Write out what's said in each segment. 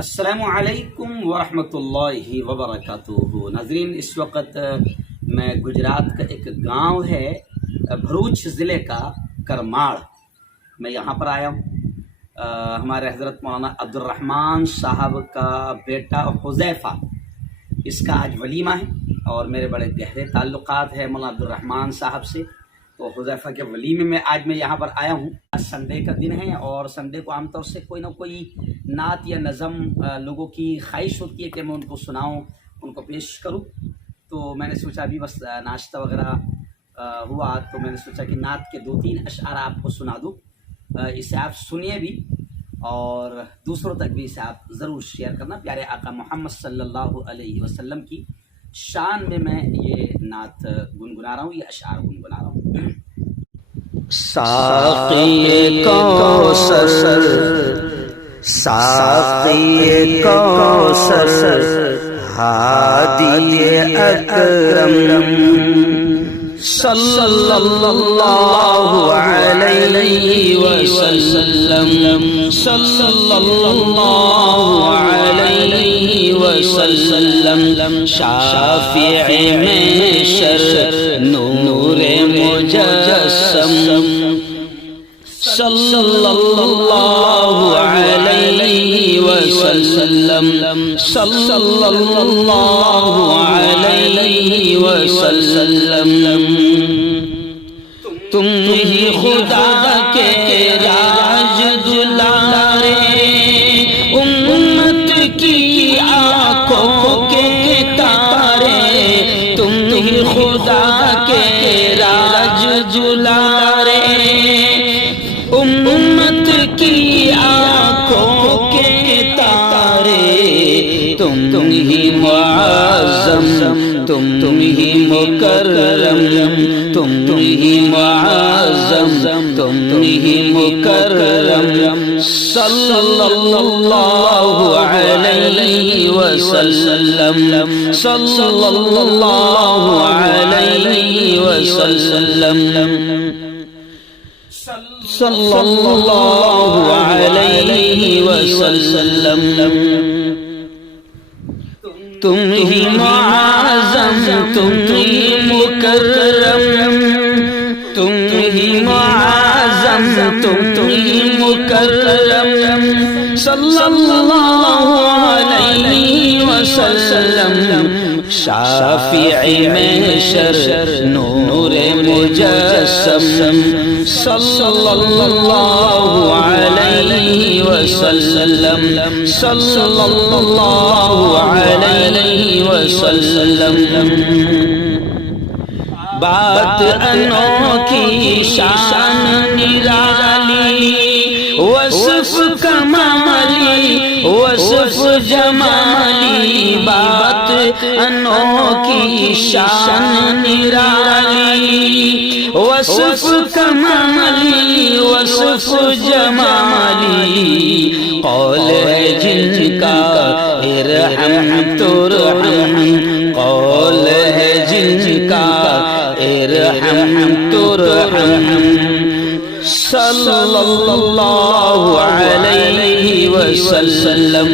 السلام علیکم ورحمۃ اللہ وبرکاتہ۔ ناظرین، اس وقت میں گجرات کا ایک گاؤں ہے بھروچ ضلع کا کرماڑ، میں یہاں پر آیا ہوں۔ ہمارے حضرت مولانا عبد الرحمن صاحب کا بیٹا حذیفہ، اس کا آج ولیمہ ہے اور میرے بڑے گہرے تعلقات ہیں مولانا عبد الرحمن صاحب سے، تو حذیفہ کے ولیمے میں آج میں یہاں پر آیا ہوں۔ آج سنڈے کا دن ہے اور سنڈے کو عام طور سے کوئی نہ کوئی نعت یا نظم لوگوں کی خواہش ہوتی ہے کہ میں ان کو سناؤں، ان کو پیش کروں، تو میں نے سوچا ابھی بس ناشتہ وغیرہ ہوا تو میں نے سوچا کہ نعت کے 2-3 اشعار آپ کو سنا دوں، اسے آپ سنیے بھی اور دوسروں تک بھی اسے آپ ضرور شیئر کرنا۔ پیارے آقا محمد صلی اللہ علیہ وسلم کی شان میں یہ نعت گنگنا رہا ہوں، یہ اشعار گنگنا رہا ہوں۔ ساقی کوثر، ساقی کوثر، ہادی اکرم، صلی اللہ علیہ وسلم، صلی اللہ علیہ وسلم، شافع محشر نور مجسم، صلی اللہ علیہ وسلم، صلی اللہ علیہ وسلم، تم ہی خدا کے راج دلارے، امت کی آنکھوں کے تارے، تم ہی خدا کے راج دلارے، امت کی آنکھوں کے تارے، تم ہی معظم، تم ہی مکرم، تم ہی معظم، تم ہی مکرم، صلی اللہ علیہ وسلم، صلی اللہ علیہ وسلم، صلی اللہ علیہ وسلم، تم ہی معظم، تم ہی مکرم، تم ہی معظم، تم ہی مکرم، صلی اللہ علیہ وسلم، شافع محشر نور مجسم، صلی اللہ علیہ وسلم، صلی اللہ علیہ وسلم، بات انوکھی شان نرالی، وصف کمالی، وصف جمالی، بات انوکھی شان نرالی، وصف کمالی، وصف جمالی، قول ہے جن کا ارحم ترحم، قول ہے جن کا ارحم ترحم، صلی اللہ علیہ وسلم،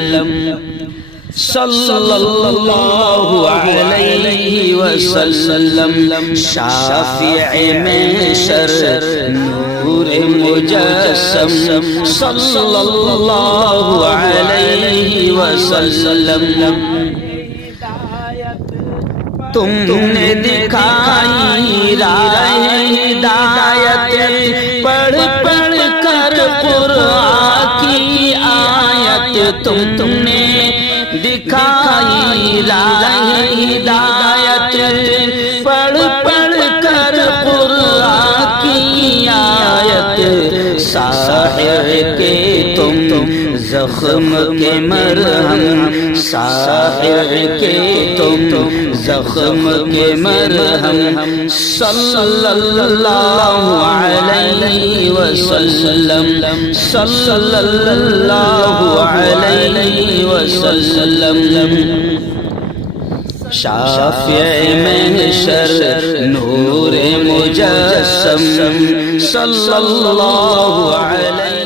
صلی اللہ علیہ وسلم، شافع محشر نور مجسم، صلی اللہ علیہ وسلم، تم نے دکھائی راہ ہدایت، پڑھ پڑھ کر قرآن کی آیت، تم نے دکھائی راہ ہدایت، پڑھ پڑھ کر قرآن کی آیت، ساحر کے تم زخم کے مرہم، ساحر کے تم زخم کے مرہم، صلی اللہ علیہ وسلم، صلی اللہ علیہ وسلم، شافع محشر نور مجسم، صلی اللہ علیہ